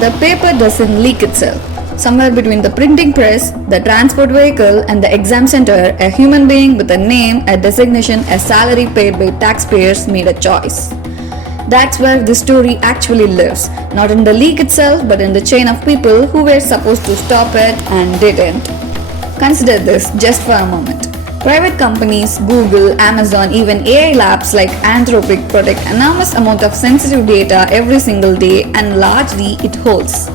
The paper doesn't leak itself. Somewhere between the printing press, the transport vehicle, and the exam center, a human being with a name, a designation, a salary paid by taxpayers made a choice. That's where the story actually lives, not in the leak itself, but in the chain of people who were supposed to stop it and didn't. Consider this just for a moment. Private companies, Google, Amazon, even AI labs like Anthropic protect enormous amount of sensitive data every single day, and largely it holds.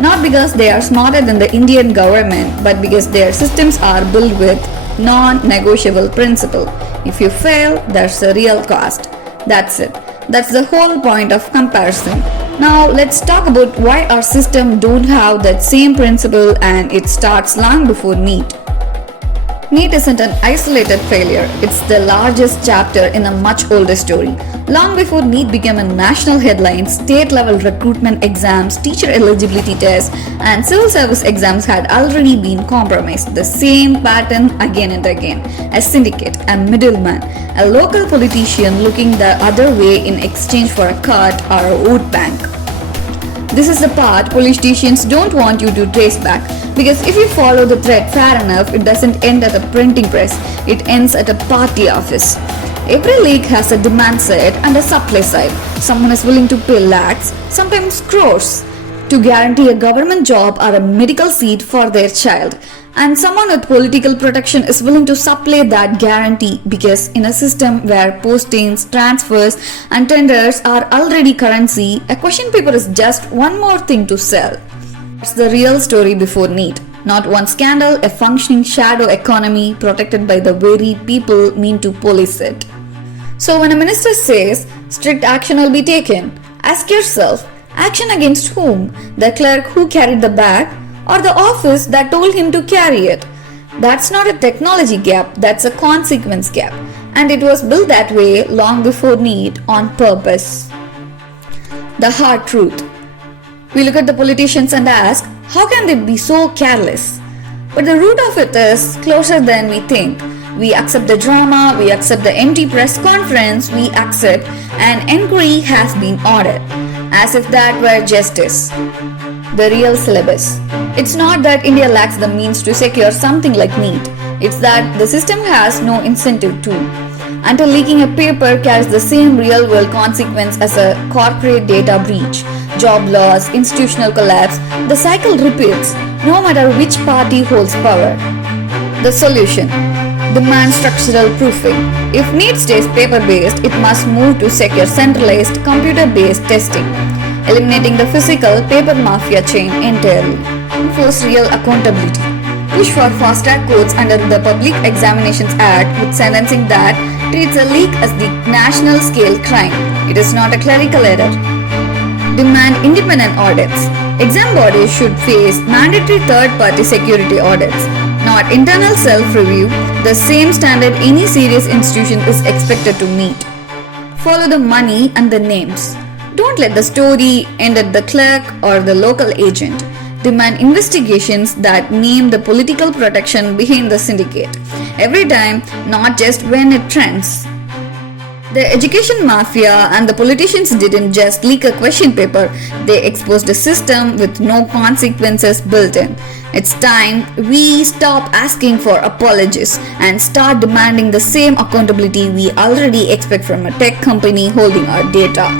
Not because they are smarter than the Indian government, but because their systems are built with non-negotiable principle. If you fail, there's a real cost. That's it. That's the whole point of comparison. Now let's talk about why our system don't have that same principle, and it starts long before NEET. NEET isn't an isolated failure, it's the largest chapter in a much older story. Long before NEET became a national headline, state-level recruitment exams, teacher eligibility tests, and civil service exams had already been compromised. The same pattern again and again. A syndicate, a middleman, a local politician looking the other way in exchange for a cut or a vote bank. This is the part politicians don't want you to trace back, because if you follow the thread fair enough, it doesn't end at a printing press, it ends at a party office. Every league has a demand side and a supply side. Someone is willing to pay lakhs, sometimes crores, to guarantee a government job or a medical seat for their child. And someone with political protection is willing to supply that guarantee, because in a system where postings, transfers, and tenders are already currency, a question paper is just one more thing to sell. That's the real story before NEET. Not one scandal, a functioning shadow economy protected by the very people mean to police it. So when a minister says strict action will be taken, ask yourself, action against whom? The clerk who carried the bag, or the office that told him to carry it? That's not a technology gap, that's a consequence gap. And it was built that way long before NEET on purpose. The hard truth. We look at the politicians and ask, how can they be so careless? But the root of it is closer than we think. We accept the drama, we accept the empty press conference, we accept an inquiry has been ordered, as if that were justice. The real syllabus. It's not that India lacks the means to secure something like NEET. It's that the system has no incentive to. Until leaking a paper carries the same real-world consequence as a corporate data breach, job loss, institutional collapse, the cycle repeats, no matter which party holds power. The solution. Demand structural proofing. If NEET stays paper-based, it must move to secure centralized, computer-based testing, eliminating the physical paper mafia chain entirely. Enforce real accountability. Push for fast-track courts under the Public Examinations Act with sentencing that treats a leak as the national-scale crime. It is not a clerical error. Demand independent audits. Exam bodies should face mandatory third-party security audits, not internal self-review, the same standard any serious institution is expected to meet. Follow the money and the names. Don't let the story end at the clerk or the local agent. Demand investigations that name the political protection behind the syndicate. Every time, not just when it trends. The education mafia and the politicians didn't just leak a question paper, they exposed a system with no consequences built in. It's time we stop asking for apologies and start demanding the same accountability we already expect from a tech company holding our data.